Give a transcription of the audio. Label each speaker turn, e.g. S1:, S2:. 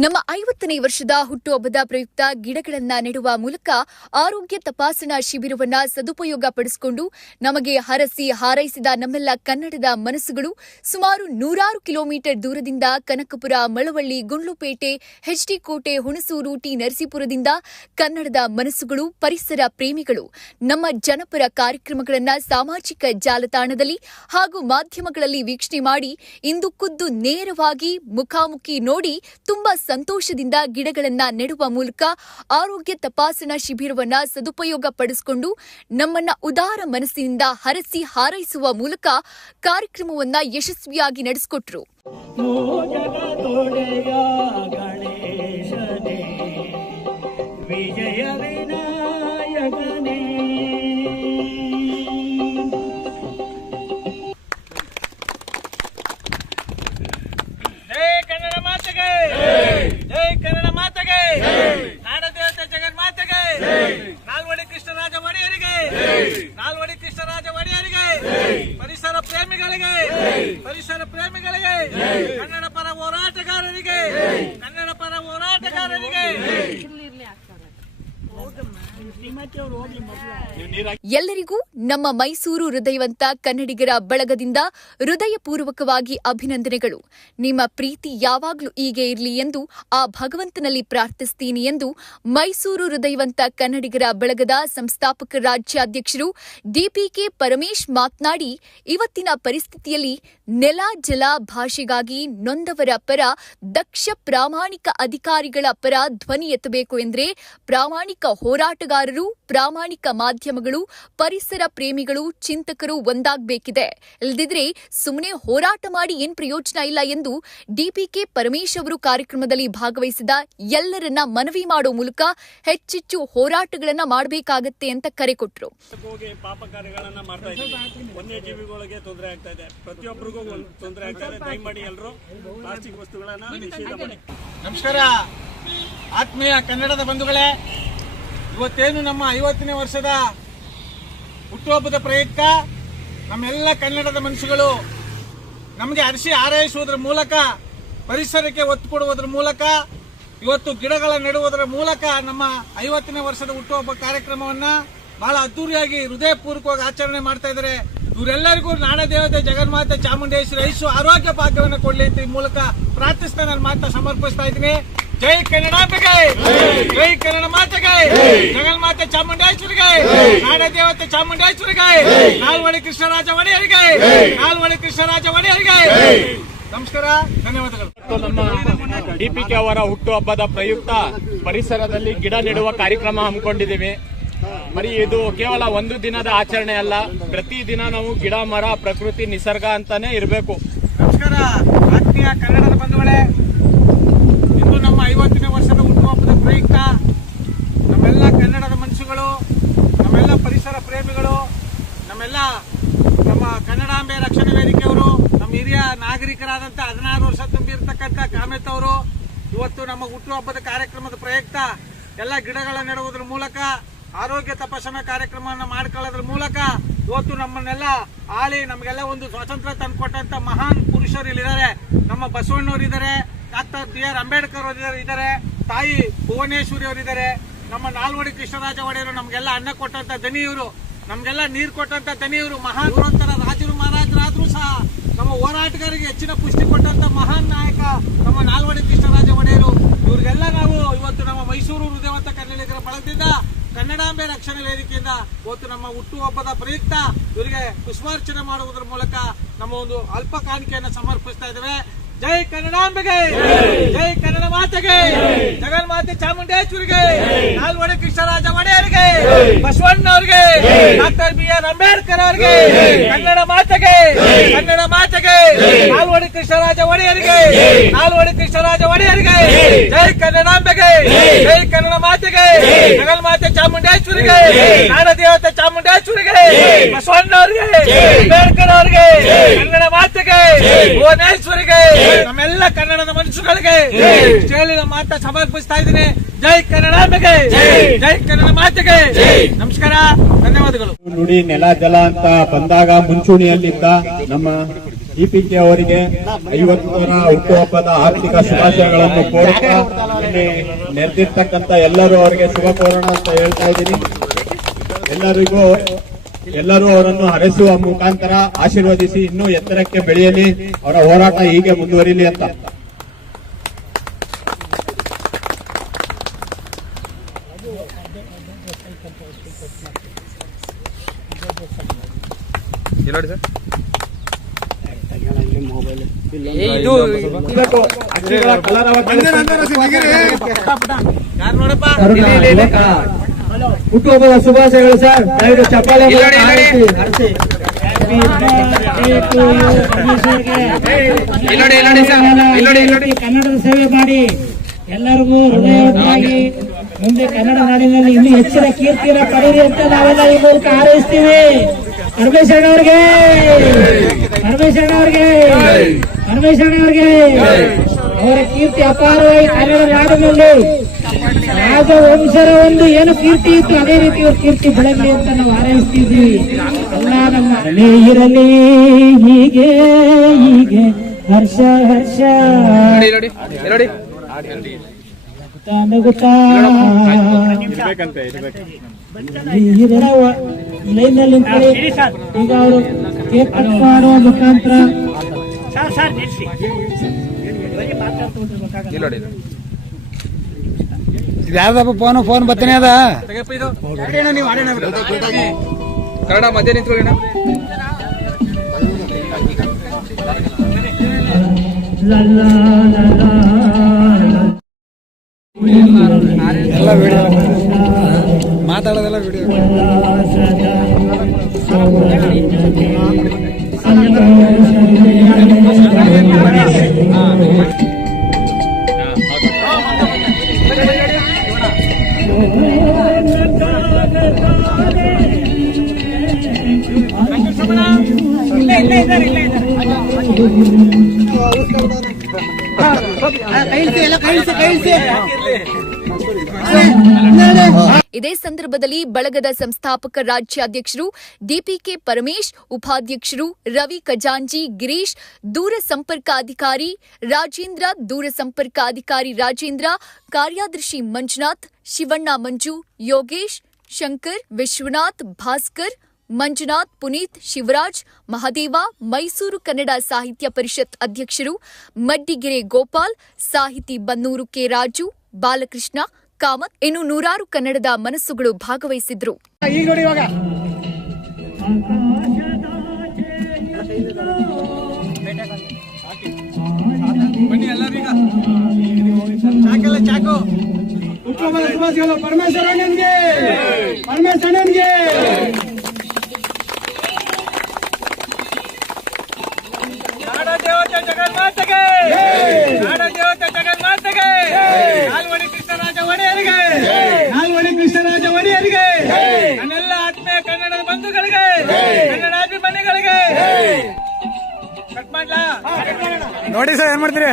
S1: ನಮ್ಮ ಐವತ್ತನೇ ವರ್ಷದ ಹುಟ್ಟುಹಬ್ಬದ ಪ್ರಯುಕ್ತ ಗಿಡಗಳನ್ನ ನೆಡುವ ಮೂಲಕ ಆರೋಗ್ಯ ತಪಾಸಣಾ ಶಿಬಿರವನ್ನ ಸದುಪಯೋಗ ಪಡಿಸಿಕೊಂಡು ನಮಗೆ ಹರಸಿ ಹಾರೈಸಿದ ನಮ್ಮೆಲ್ಲ ಕನ್ನಡದ ಮನಸ್ಸುಗಳು ಸುಮಾರು ನೂರಾರು ಕಿಲೋಮೀಟರ್ ದೂರದಿಂದ ಕನಕಪುರ, ಮಳವಳ್ಳಿ, ಗುಂಡ್ಲುಪೇಟೆ ಹೆಚ್ಡಿ ಕೋಟೆ, ಹುಣಸೂರು, ಟಿ. ನರಸೀಪುರದಿಂದ ಕನ್ನಡದ ಮನಸ್ಸುಗಳು, ಪರಿಸರ ಪ್ರೇಮಿಗಳು ನಮ್ಮ ಜನಪರ ಕಾರ್ಯಕ್ರಮಗಳನ್ನ ಸಾಮಾಜಿಕ ಜಾಲತಾಣದಲ್ಲಿ ಹಾಗೂ ಮಾಧ್ಯಮಗಳಲ್ಲಿ ವೀಕ್ಷಣೆ ಮಾಡಿ ಇಂದು ಖುದ್ದು ನೇರವಾಗಿ ಮುಖಾಮುಖಿ ನೋಡಿ ತುಂಬಾ ಸಂತೋಷದಿಂದ ಗಿಡಗಳನ್ನ ನೆಡುವ ಮೂಲಕ ಆರೋಗ್ಯ ತಪಾಸಣಾ ಶಿಬಿರವನ್ನ ಸದುಪಯೋಗ ಪಡಿಸಿಕೊಂಡು ನಮ್ಮನ್ನ ಉದಾರ ಮನಸ್ಸಿನಿಂದ ಹರಸಿ ಹಾರೈಸುವ ಮೂಲಕ ಕಾರ್ಯಕ್ರಮವನ್ನ ಯಶಸ್ವಿಯಾಗಿ ನಡೆಸಿಕೊಟ್ರು.
S2: ನಾಲ್ವಡಿ ಕೃಷ್ಣರಾಜ ಒಡೆಯರಿಗೆ ನಾಲ್ವಡಿ ಕೃಷ್ಣರಾಜ ಒಡೆಯರಿಗೆ ಪರಿಸರ ಪ್ರೇಮಿಗಳಿಗೆ. ಪರಿಸರ ಪ್ರೇಮಿಗಳಿಗೆ ಕನ್ನಡ ಪರ ಹೋರಾಟಗಾರರಿಗೆ ಕನ್ನಡ ಪರ ಹೋರಾಟಗಾರರಿಗೆ
S1: ಎಲ್ಲರಿಗೂ ನಮ್ಮ ಮೈಸೂರು ಹೃದಯವಂತ ಕನ್ನಡಿಗರ ಬಳಗದಿಂದ ಹೃದಯಪೂರ್ವಕವಾಗಿ ಅಭಿನಂದನೆಗಳು. ನಿಮ್ಮ ಪ್ರೀತಿ ಯಾವಾಗಲೂ ಹೀಗೆ ಇರಲಿ ಎಂದು ಆ ಭಗವಂತನಲ್ಲಿ ಪ್ರಾರ್ಥಿಸ್ತೀನಿ ಎಂದು ಮೈಸೂರು ಹೃದಯವಂತ ಕನ್ನಡಿಗರ ಬಳಗದ ಸಂಸ್ಥಾಪಕ ರಾಜ್ಯಾಧ್ಯಕ್ಷರು ಡಿಪಿಕೆ ಪರಮೇಶ್ ಮಾತನಾಡಿ, ಇವತ್ತಿನ ಪರಿಸ್ಥಿತಿಯಲ್ಲಿ ನೆಲ ಜಲ ಭಾಷೆಗಾಗಿ ನೊಂದವರ ಪರ ದಕ್ಷ ಪ್ರಾಮಾಣಿಕ ಅಧಿಕಾರಿಗಳ ಪರ ಧ್ವನಿ ಎತ್ತಬೇಕು ಎಂದರೆ ಪ್ರಾಮಾಣಿಕ ಹೋರಾಟಗಾರರು ಪ್ರಾಮಾಣಿಕ ಮಾಧ್ಯಮಗಳು ಪರಿಸರ ಪ್ರೇಮಿಗಳು ಚಿಂತಕರು ಒಂದಾಗಬೇಕಿದೆ. ಇಲ್ಲದಿದ್ರೆ ಸುಮ್ಮನೆ ಹೋರಾಟ ಮಾಡಿ ಏನ್ ಪ್ರಯೋಜನ ಇಲ್ಲ ಎಂದು ಡಿಪಿಕೆ ಪರಮೇಶ್ ಅವರು ಕಾರ್ಯಕ್ರಮದಲ್ಲಿ ಭಾಗವಹಿಸಿದ ಎಲ್ಲರನ್ನ ಮನವಿ ಮಾಡೋ ಮೂಲಕ ಹೆಚ್ಚೆಚ್ಚು ಹೋರಾಟಗಳನ್ನ ಮಾಡಬೇಕಾಗತ್ತೆ ಅಂತ ಕರೆ ಕೊಟ್ಟರು
S3: ಹೋಗಿ ಮಾಡ್ತಾ ಇದ್ದೀವಿ. ವನ್ಯಜೀವಿಗಳಿಗೆ ತೊಂದರೆ ಆಗ್ತಾ ಇದೆ. ಪ್ರತಿಯೊಬ್ಬರಿಗೂ ತೊಂದರೆ ಆಗ್ತಾ ಇದೆ. ಎಲ್ಲರೂ ಪ್ಲಾಸ್ಟಿಕ್ ವಸ್ತುಗಳನ್ನ ನಿಷೇಧ ಮಾಡಿ.
S4: ನಮಸ್ಕಾರ. ಆತ್ಮೀಯ ಕನ್ನಡದ ಬಂಧುಗಳೇ ಇವತ್ತೇನು ನಮ್ಮ ಐವತ್ತನೇ ವರ್ಷದ ಹುಟ್ಟುಹಬ್ಬದ ಪ್ರಯುಕ್ತ? ನಮ್ಮೆಲ್ಲ ಕನ್ನಡದ ಮನುಷ್ಯಗಳು ನಮಗೆ ಅರಿಸಿ ಹಾರೈಸುವುದರ ಮೂಲಕ, ಪರಿಸರಕ್ಕೆ ಒತ್ತು ಕೊಡುವುದರ ಮೂಲಕ, ಇವತ್ತು ಗಿಡಗಳ ನೆಡುವುದರ ಮೂಲಕ ನಮ್ಮ ಐವತ್ತನೇ ವರ್ಷದ ಹುಟ್ಟುಹಬ್ಬ ಕಾರ್ಯಕ್ರಮವನ್ನ ಬಹಳ ಅದ್ದೂರಿಯಾಗಿ ಹೃದಯಪೂರ್ವಕವಾಗಿ ಆಚರಣೆ ಮಾಡ್ತಾ ಇದ್ದಾರೆ. ಇವರೆಲ್ಲರಿಗೂ ನಾಡದೇವತೆ ಜಗನ್ಮಾತೆ ಚಾಮುಂಡೇಶ್ವರಿ ಐಸು ಆರೋಗ್ಯ ಭಾಗ್ಯವನ್ನು ಕೊಡಲಿ ಅಂತ ಈ ಮೂಲಕ ಪ್ರಾರ್ಥಿಸ್ತಾ ನಾನು ಮಾತ್ರ ಸಮರ್ಪಿಸ್ತಾ ಇದ್ದೀನಿ. ಜೈ ಕನ್ನಡಾಂಬೆಗೆ ಜೈ ಕನ್ನಡ ಮಾತೆಗೆ. ಜಗನ್ಮಾತೆ ಚಾಮುಂಡೇಶ್ವರಿಗೆ. ನಾಡದೇವತೆ ಚಾಮುಂಡೇಶ್ವರಿಗೆ. ನಾಲ್ವಡಿ ಕೃಷ್ಣರಾಜ ಒಡೆಯರಿಗೆ. ನಾಲ್ವಡಿ ಕೃಷ್ಣರಾಜ ಒಡೆಯರಿಗೆ. ನಮಸ್ಕಾರ ಧನ್ಯವಾದಗಳು.
S5: ನಮ್ಮ ಡಿಪಿಕೆ ಅವರ ಹುಟ್ಟುಹಬ್ಬದ ಪ್ರಯುಕ್ತ ಪರಿಸರದಲ್ಲಿ ಗಿಡ ನೆಡುವ ಕಾರ್ಯಕ್ರಮ ಹಮ್ಮಿಕೊಂಡಿದ್ದೀವಿ. ಬರೀ ಇದು ಕೇವಲ ಒಂದು ದಿನದ ಆಚರಣೆ ಅಲ್ಲ. ಪ್ರತಿ ದಿನ ನಾವು ಗಿಡ ಮರ ಪ್ರಕೃತಿ ನಿಸರ್ಗ ಅಂತಾನೆ ಇರಬೇಕು.
S4: ನಮಸ್ಕಾರ. ಆತ್ಮೀಯ ಕನ್ನಡದ ಬಂಧುಗಳೇ ಇಂದು ನಮ್ಮ ಐವತ್ತನೇ ವರ್ಷದ ಹುಟ್ಟುಹಬ್ಬದ ಪ್ರಯುಕ್ತ ನಮ್ಮೆಲ್ಲ ಕನ್ನಡದ ಮನುಷ್ಯಗಳು ನಮ್ಮೆಲ್ಲ ಪರಿಸರ ಪ್ರೇಮಿಗಳು, ನಮ್ಮೆಲ್ಲ ನಮ್ಮ ಕನ್ನಡಾಂಬೆ ರಕ್ಷಣಾ ವೇದಿಕೆಯವರು, ನಮ್ಮ ಹಿರಿಯ ನಾಗರಿಕರಾದಂಥ ಹದಿನಾರು ವರ್ಷ ತುಂಬಿರ್ತಕ್ಕಂಥ ಕಾಮೆತ್ ಅವರು, ಇವತ್ತು ನಮ್ಮ ಹುಟ್ಟುಹಬ್ಬದ ಕಾರ್ಯಕ್ರಮದ ಪ್ರಯುಕ್ತ ಎಲ್ಲ ಗಿಡಗಳ ನೆಡುವುದರ ಮೂಲಕ, ಆರೋಗ್ಯ ತಪಾಸಣಾ ಕಾರ್ಯಕ್ರಮವನ್ನು ಮಾಡ್ಕೊಳ್ಳೋದ್ರ ಮೂಲಕ, ಇವತ್ತು ನಮ್ಮನ್ನೆಲ್ಲ ಆಳಿ ನಮಗೆಲ್ಲ ಒಂದು ಸ್ವಾತಂತ್ರ್ಯ ತಂದುಕೊಟ್ಟಂತ ಮಹಾನ್ ಪುರುಷರು ಇಲ್ಲಿದ್ದಾರೆ. ನಮ್ಮ ಬಸವಣ್ಣವ್ರು ಇದ್ದಾರೆ, ಡಾಕ್ಟರ್ ಬಿ ಆರ್ ಅಂಬೇಡ್ಕರ್ ಇದ್ದಾರೆ. ತಾಯಿ ಭುವನೇಶ್ವರಿ ಅವರಿದ್ದಾರೆ. ನಮ್ಮ ನಾಲ್ವಡಿ ಕೃಷ್ಣರಾಜ ಒಡೆಯರು ನಮಗೆಲ್ಲ ಅನ್ನ ಕೊಟ್ಟಂತ ದನಿಯವರು, ನಮಗೆಲ್ಲ ನೀರು ಕೊಟ್ಟಂತ ದನಿಯವರು, ಮಹಾನ್ ಗುರುವಂತರ ರಾಜರು, ಮಹಾರಾಜರಾದ್ರೂ ಸಹ ನಮ್ಮ ಹೋರಾಟಗಾರರಿಗೆ ಹೆಚ್ಚಿನ ಪುಷ್ಟಿ ಕೊಟ್ಟಂತ ಮಹಾನ್ ನಾಯಕ ನಮ್ಮ ನಾಲ್ವಡಿ ಕೃಷ್ಣರಾಜ ಒಡೆಯರು ಇವ್ರಿಗೆಲ್ಲ ನಾವು ಇವತ್ತು ನಮ್ಮ ಮೈಸೂರು ಹೃದಯವಂತ ಕನ್ನಡಿಗರ ಬಳಗದಿಂದ ಕನ್ನಡಾಂಬೆ ರಕ್ಷಣೆ ವೇದಿಕೆಯಿಂದ ಇವತ್ತು ನಮ್ಮ ಹುಟ್ಟುಹಬ್ಬದ ಪ್ರಯುಕ್ತ ಇವರಿಗೆ ಪುಷ್ಪಾರ್ಚನೆ ಮಾಡುವುದರ ಮೂಲಕ ನಮ್ಮ ಒಂದು ಅಲ್ಪ ಕಾಣಿಕೆಯನ್ನು ಸಮರ್ಪಿಸ್ತಾ ಇದ್ದೇವೆ. ಜೈ ಕನ್ನಡಾಂಬೆಗೆ, ಜೈ ಕನ್ನಡ ಮಾತೆಗೆ, ಜಗನ್ಮಾತೆ ಚಾಮುಂಡೇಶ್ವರಿಗೆ, ನಾಲ್ವಡೆ ಕೃಷ್ಣರಾಜ ಒಡೆಯರಿಗೆ ಬಸವಣ್ಣವ್ರಿಗೆ, ಡಾಕ್ಟರ್ ಬಿ ಆರ್ ಅಂಬೇಡ್ಕರ್ ಅವರಿಗೆ, ಕನ್ನಡ ಮಾತೆಗೆ ಕನ್ನಡ ಮಾತೆಗೆ, ನಾಲ್ವಡೆ ಕೃಷ್ಣರಾಜ ಒಡೆಯರಿಗೆ, ನಾಲ್ವಡೆ ಕೃಷ್ಣರಾಜ ಒಡೆಯರಿಗೆ, ಜೈ ಕನ್ನಡಾಂಬೆಗೆ, ಜೈ ಕನ್ನಡ ಮಾತೆಗೆ, ಜಗನ್ಮಾತೆ ಚಾಮುಂಡೇಶ್ವರಿಗೆ ನಾಡದೇವತೆ ಚಾಮುಂಡೇಶ್ವರಿಗೆ, ಬಸವಣ್ಣವ್ರಿಗೆ, ಅಂಬೇಡ್ಕರ್ ಅವರಿಗೆ, ಕನ್ನಡ ಮಾತೆಗೆ ಭುವನೇಶ್ವರಿಗೆ ನಮ್ಮೆಲ್ಲ ಕನ್ನಡದ ಮನುಷ್ಯಗಳಿಗೆ ಸ್ಟೇಲಿನ ಮಾತ ಸಮರ್ಪಿಸ್ತಾ ಇದ್ದೀನಿ. ಜೈ ಕನ್ನಡಾಂಬೆಗೆ ಜೈ. ಕನ್ನಡ ಮಾತೆಗೆ. ನಮಸ್ಕಾರ ಧನ್ಯವಾದಗಳು.
S6: ನುಡಿ ನೆಲ ಜಲ ಅಂತ ಬಂದಾಗ ಮುಂಚೂಣಿಯಲ್ಲಿದ್ದ ನಮ್ಮ
S5: ಡಿಪಿಕೆ ಅವರಿಗೆ ಐವತ್ತರ ಹುಟ್ಟುಹಬ್ಬದ ಆರ್ಥಿಕ ಶುಭಾಶಯಗಳನ್ನು ಕೋರುತ್ತಾ ಇಲ್ಲಿ ನೆರೆದಿರ್ತಕ್ಕಂಥ ಎಲ್ಲರೂ ಅವರಿಗೆ ಶುಭ ಕೋರೋಣ ಅಂತ ಹೇಳ್ತಾ ಇದ್ದೀನಿ. ಎಲ್ಲರಿಗೂ ಎಲ್ಲರೂ ಅವರನ್ನು ಹರಸುವ ಮುಖಾಂತರ ಆಶೀರ್ವದಿಸಿ ಇನ್ನೂ ಎತ್ತರಕ್ಕೆ ಬೆಳೆಯಲಿ ಅವರ ಹೋರಾಟ ಹೀಗೆ ಮುಂದುವರಿಲಿ ಅಂತ. ಇವತ್ತು
S6: ಹುಟ್ಟುಹಬ್ಬದ ಶುಭಾಶಯಗಳು ಸರ್. ದಯವಿಟ್ಟು ಚಪ್ಪಾಳೆ
S7: ಕನ್ನಡದ ಸೇವೆ ಮಾಡಿ ಎಲ್ಲರಿಗೂ ಹೃದಯವಾಗಿ ಮುಂದೆ ಕನ್ನಡ ನಾಡಿನಲ್ಲಿ ಇನ್ನೂ ಹೆಚ್ಚಿನ ಕೀರ್ತಿಯನ್ನು ಪಡೆಯಿರಿ ಅಂತ ನಾವೆಲ್ಲ ಈ ಮೂಲಕ ಹಾರೈಸ್ತೀವಿ. ಪರಮೇಶ್ವರ ಅವ್ರಿಗೆ. ಪರಮೇಶ್ವರ ಅವ್ರಿಗೆ. ಪರಮೇಶ್ವರ ಅವ್ರಿಗೆ. ಅವರ ಕೀರ್ತಿ ಅಪಾರವಾಗಿ ಕನ್ನಡ ನಾಡಿನಲ್ಲಿ ರಾಜವಂಶರ ಒಂದು ಏನು ಕೀರ್ತಿ ಇತ್ತು ಅದೇ ರೀತಿ ಅವ್ರ ಕೀರ್ತಿ ಬೆಳಗ್ಲಿ ಅಂತ ನಾವು ಹಾರೈಸ್ತಿದ್ವಿ ಎಲ್ಲ ನಮ್ಮ ಇರಲಿ ಹೀಗೆ ಹೀಗೆ ಹರ್ಷ ಹರ್ಷ. ಲೈನ್ನಲ್ಲಿ. ಈಗ ಅವರು ಕೇಕ್ ಕಟ್ ಮಾಡುವ ಮುಖಾಂತರ.
S6: ಯಾವ್ದಪ್ಪ ಫೋನ್ ಫೋನ್ ಬರ್ತಾನೆ ಅದ
S4: ಕನ್ನಡ ಮಧ್ಯ
S7: ನಿಂತು.
S6: ಎಲ್ಲ ವಿಡಿಯೋ ಮಾತಾಡೋದೆಲ್ಲ ವಿಡಿಯೋ
S1: ಇದೇ ಸಂದರ್ಭದಲ್ಲಿ ಬಳಗದ ಸಂಸ್ಥಾಪಕ ರಾಜ್ಯಾಧ್ಯಕ್ಷರು ಡಿಪಿಕೆ ಪರಮೇಶ್ ಉಪಾಧ್ಯಕ್ಷರು ರವಿ ಖಜಾಂಜಿ ಗಿರೀಶ್ ದೂರ ಸಂಪರ್ಕಾಧಿಕಾರಿ ರಾಜೇಂದ್ರ ದೂರ ಸಂಪರ್ಕಾಧಿಕಾರಿ ರಾಜೇಂದ್ರ ಕಾರ್ಯದರ್ಶಿ ಮಂಜುನಾಥ್ ಶಿವಣ್ಣ ಮಂಜು ಯೋಗೇಶ್ ಶಂಕರ್ ವಿಶ್ವನಾಥ್ ಭಾಸ್ಕರ್ ಮಂಜುನಾಥ್ ಪುನೀತ್ ಶಿವರಾಜ್ ಮಹದೇವ ಮೈಸೂರು ಕನ್ನಡ ಸಾಹಿತ್ಯ ಪರಿಷತ್ ಅಧ್ಯಕ್ಷರು ಮಡ್ಡಿಗೆರೆ ಗೋಪಾಲ್ ಸಾಹಿತಿ ಬನ್ನೂರು ಕೆ ರಾಜು ಬಾಲಕೃಷ್ಣ ಕಾಮತ್ ಇನ್ನು ನೂರಾರು ಕನ್ನಡದ ಮನಸ್ಸುಗಳು ಭಾಗವಹಿಸಿದ್ರು.
S6: ಈಗ ನೋಡಿ ಇವಾಗ
S4: ಬನ್ನಿ ಎಲ್ಲರೂ ಈಗ
S6: ಹುಟ್ಟುಹಬ್ಬದ ಶುಭಾಶಯಗಳು ಪರಮೇಶ್ವರ ಅಣ್ಣನ್ಗೆ ಪರಮೇಶ್ವರ ಅಣ್ಣನ್ಗೆ
S4: ನಾಡ ದೇವತೆ ಜಗನ್ಮಾತೆಗೆ ಜಗನ್ಮಾತೆಗೆ ನಾಲ್ವಡಿ ಕೃಷ್ಣರಾಜ ಒಡೆಯರಿಗೆ!
S6: ನಾಲ್ವಡಿ ಕೃಷ್ಣರಾಜ ಒಡೆಯರಿಗೆ!
S4: ನನ್ನೆಲ್ಲ ಆತ್ಮೀಯ ಕನ್ನಡದ ಬಂಧುಗಳಿಗೆ! ಕನ್ನಡಾಭಿಮಾನಿಗಳಿಗೆ! ಕಟ್ ಮಾಡ್ಲಾ?
S6: ನೋಡಿ ಸರ್ ಏನ್ ಮಾಡ್ತೀರಿ?